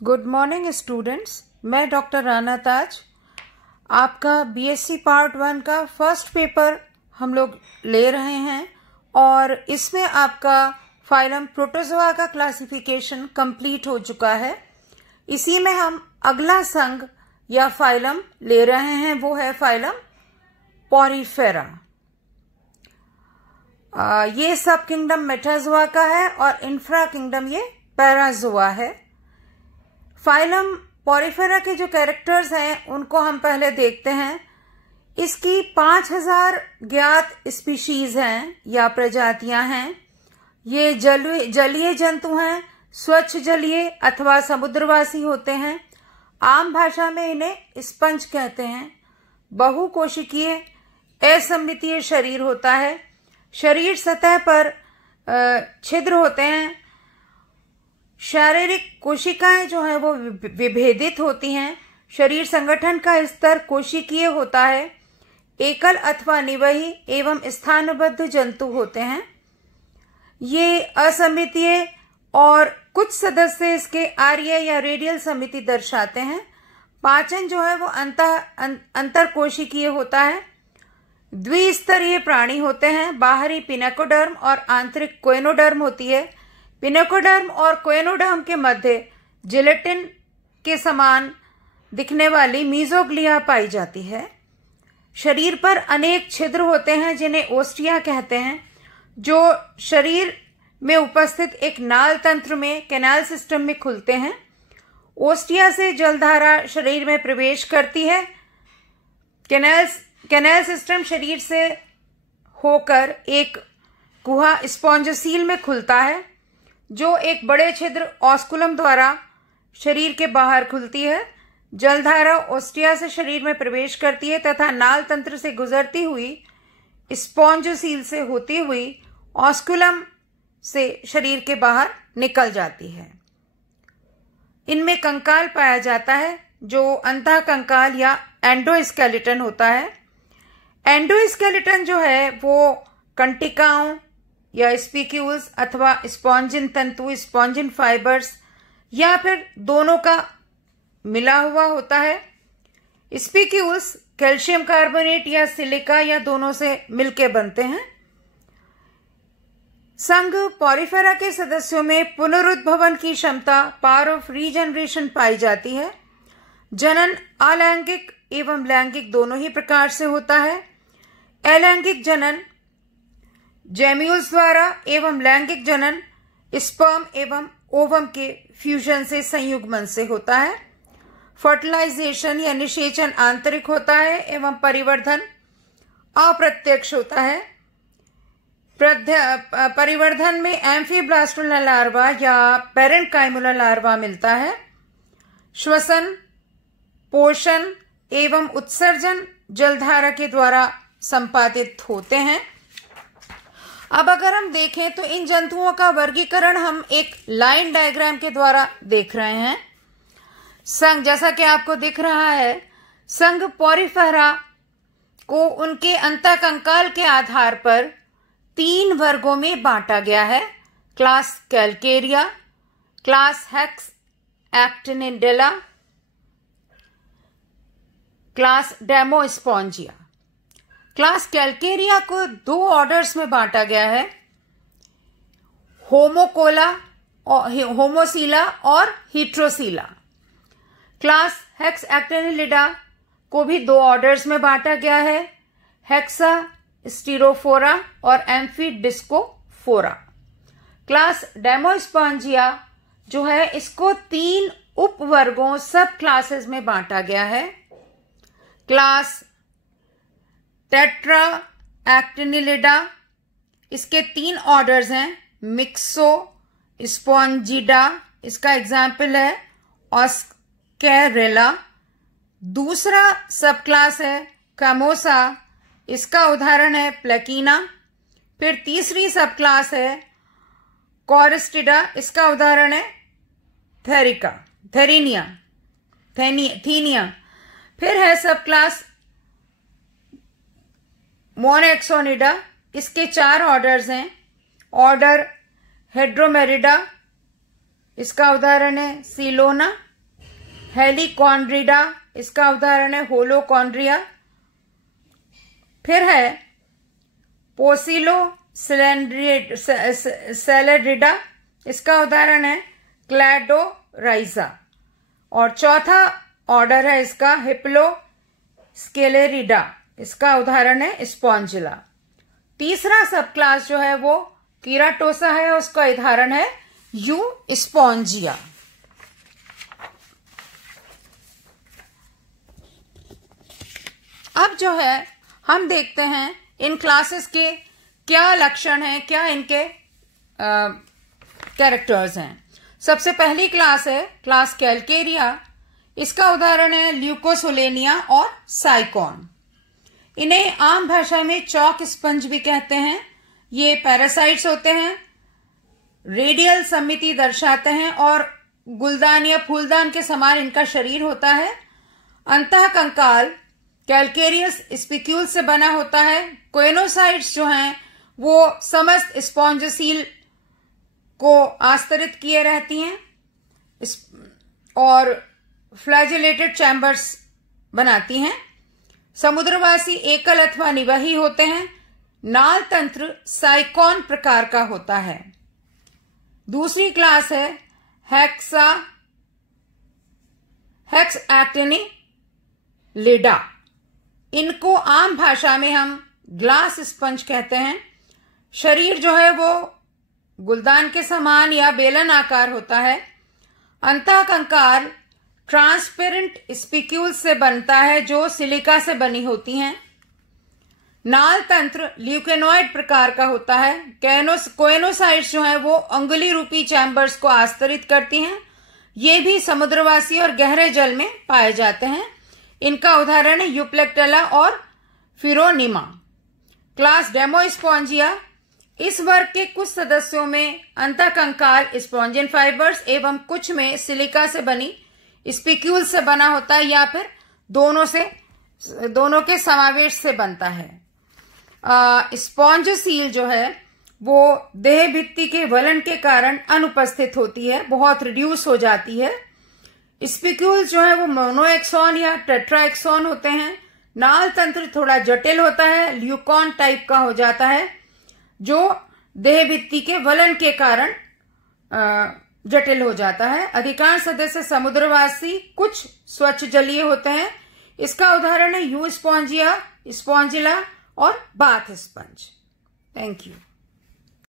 Good morning students, मैं doctor Rana ताज। आपका BSc part 1 का फर्स्ट पेपर हम लोग ले रहे हैं और इसमें आपका फाइलम प्रोटोजोआ का क्लासिफिकेशन कंप्लीट हो चुका है। इसी में हम अगला संघ या फाइलम ले रहे हैं, वो है फाइलम पोरिफेरा। ये सब किंगडम मेटाजोआ का है और इंफ्रा किंगडम ये पैराजोआ है। फाइलम पोरिफेरा के जो कैरेक्टर्स हैं उनको हम पहले देखते हैं। इसकी 5000 ज्ञात स्पीशीज हैं या प्रजातियां हैं। ये जलीय जंतु हैं, स्वच्छ जलीय अथवा समुद्रवासी होते हैं। आम भाषा में इन्हें स्पंज कहते हैं। बहुकोशिकीय असममितीय शरीर होता है। शरीर सतह पर छिद्र होते हैं। शारीरिक कोशिकाएं जो है वो विभेदित होती हैं। शरीर संगठन का स्तर कोशिकीय होता है। एकल अथवा निवही एवं स्थानबद्ध जंतु होते हैं। ये असममितीय और कुछ सदस्य इसके आर्य या रेडियल समिति दर्शाते हैं। पाचन जो है वो अंतर कोशिकीय होता है। द्विस्तरीय प्राणी होते हैं। बाहरी पिनेकोडर्म और आंतरिक कोएनोडर्म होती है। पिनेकोडर्म और कोएनोडर्म के मध्य जिलेटिन के समान दिखने वाली मीजोग्लिया पाई जाती है। शरीर पर अनेक छिद्र होते हैं जिन्हें ओस्टिया कहते हैं, जो शरीर में उपस्थित एक नाल तंत्र में कैनाल सिस्टम में खुलते हैं। ओस्टिया से जलधारा शरीर में प्रवेश करती है। कैनाल सिस्टम शरीर से होकर एक गुहा स्पॉन्जोसील में खुलता है, जो एक बड़े छिद्र ऑस्कुलम द्वारा शरीर के बाहर खुलती है। जलधारा ओस्टिया से शरीर में प्रवेश करती है तथा नाल तंत्र से गुजरती हुई स्पॉन्जोसील से होती हुई ऑस्कुलम से शरीर के बाहर निकल जाती है। इनमें कंकाल पाया जाता है, जो अंतः कंकाल या एंडोस्केलेटन होता है। एंडोस्केलेटन जो है वो कंटिकाओं या स्पीक्यूल्स अथवा स्पॉन्जिन तंतु, स्पॉन्जिन फाइबर्स या फिर दोनों का मिला हुआ होता है। स्पीक्यूल्स कैल्शियम कार्बोनेट या सिलिका या दोनों से मिलके बनते हैं। संघ पोरिफेरा के सदस्यों में पुनरुद्भवन की क्षमता, पावर ऑफ रीजनरेशन पाई जाती है। जनन अलैंगिक एवं लैंगिक दोनों ही प्रकार से होता है। अलैंगिक जनन जेम्यूल्स द्वारा एवं लैंगिक जनन स्पर्म एवं ओवम के फ्यूजन से, संयुग्मन से होता है। फर्टिलाइजेशन या निषेचन आंतरिक होता है एवं परिवर्धन अप्रत्यक्ष होता है। परिवर्धन में एम्फीब्लास्टुला लार्वा या पेरेंकाइमुला लार्वा मिलता है। श्वसन, पोषण एवं उत्सर्जन जलधारा के द्वारा संपादित होते हैं। अब अगर हम देखें तो इन जंतुओं का वर्गीकरण हम एक लाइन डायग्राम के द्वारा देख रहे हैं। संघ, जैसा कि आपको दिख रहा है, संघ पोरिफेरा को उनके अंतःकंकाल के आधार पर 3 वर्गों में बांटा गया है। Class Calcarea, class Hexactinellida, class Demospongiae. Class Calcarea को 2 ऑर्डर्स में बांटा गया है, होमोसीला और हीट्रोसीला। क्लास हेक्स एक्टिनिलिडा को भी 2 ऑर्डर्स में बांटा गया है, हेक्सा स्टीरोफोरा और एम्फीडिस्कोफोरा। क्लास डेमोस्पॉन्जिया जो है इसको 3 उपवर्गों, सब क्लासेस में बांटा गया है। क्लास टेट्रा एक्टिनिलिडा, इसके 3 ऑर्डर्स हैं, मिक्सो स्पॉन्जिडा, इसका एग्जाम्पल है ऑस्केरेला। दूसरा सब क्लास है कैमोसा, इसका उदाहरण है प्लेकीना। फिर तीसरी सब क्लास है कॉरिस्टिडा, इसका उदाहरण है थीनिया। फिर है सब क्लास मोनेक्सोनिडा, इसके 4 ऑर्डर्स हैं। ऑर्डर हेड्रोमेरिडा, इसका उदाहरण है सीलोना हेलिकॉन्ड्रिडा, इसका उदाहरण है होलोकॉन्ड्रिया। फिर है पोसिलो सैलेड्रिडा, इसका उदाहरण है क्लैडोराइजा। और चौथा ऑर्डर है इसका हिप्लो स्केलेरिडा, इसका उदाहरण है स्पॉन्जिला। तीसरा सब क्लास जो है वो कीराटोसा है, उसका उदाहरण है यू स्पॉन्जिया। अब जो है हम देखते हैं इन क्लासेस के क्या लक्षण हैं, क्या इनके कैरेक्टर्स हैं। सबसे पहली क्लास है क्लास कैलकेरिया, इसका उदाहरण है ल्यूकोसोलेनिया और साइकॉन। इन्हें आम भाषा में चौक स्पंज भी कहते हैं। ये पैरासाइट्स होते हैं, रेडियल समिति दर्शाते हैं और गुलदान या फूलदान के समान इनका शरीर होता है। अंतःकंकाल कैलकेरियस स्पिक्यूल से बना होता है। कोएनोसाइट्स जो हैं वो समस्त स्पॉन्जसील को आस्तरित किए रहती हैं और फ्लैजेलेटेड चैम्बर्स बनाती हैं। समुद्रवासी एकल अथवा निवही होते हैं। नाल तंत्र साइकॉन प्रकार का होता है। दूसरी क्लास है हेक्सएक्टिनिलिडा, इनको आम भाषा में हम ग्लास स्पंज कहते हैं। शरीर जो है वो गुलदान के समान या बेलन आकार होता है। अंतःकंकाल ट्रांसपेरेंट स्पिक्यूल से बनता है जो सिलिका से बनी होती हैं। नाल तंत्र ल्यूकेनॉइड प्रकार का होता है। कोएनोसाइट्स जो है वो अंगुली रूपी चैम्बर्स को आस्तरित करती हैं। ये भी समुद्रवासी और गहरे जल में पाए जाते हैं। इनका उदाहरण है यूप्लेक्टेला और फिरोनिमा। क्लास डेमोस्पॉन्जिया, इस वर्ग के कुछ सदस्यों में अंतःकंकाल स्पॉन्जिन फाइबर्स एवं कुछ में सिलिका से बनी स्पिक्यूल से बना होता है या फिर दोनों के समावेश से बनता है। स्पॉन्जसील जो है वो देह भित्ति के वलन के कारण अनुपस्थित होती है, बहुत रिड्यूस हो जाती है। स्पिक्यूल जो है वो मोनोएक्सॉन या टेट्राएक्सॉन होते हैं। नाल तंत्र थोड़ा जटिल होता है, ल्यूकॉन टाइप का हो जाता है जो देह भित्ति के वलन के कारण जटिल हो जाता है। अधिकांश सदस्य समुद्रवासी, कुछ स्वच्छ जलीय होते हैं। इसका उदाहरण है यू स्पॉन्जिया, स्पॉन्जिला और बाथ स्पंज। Thank you.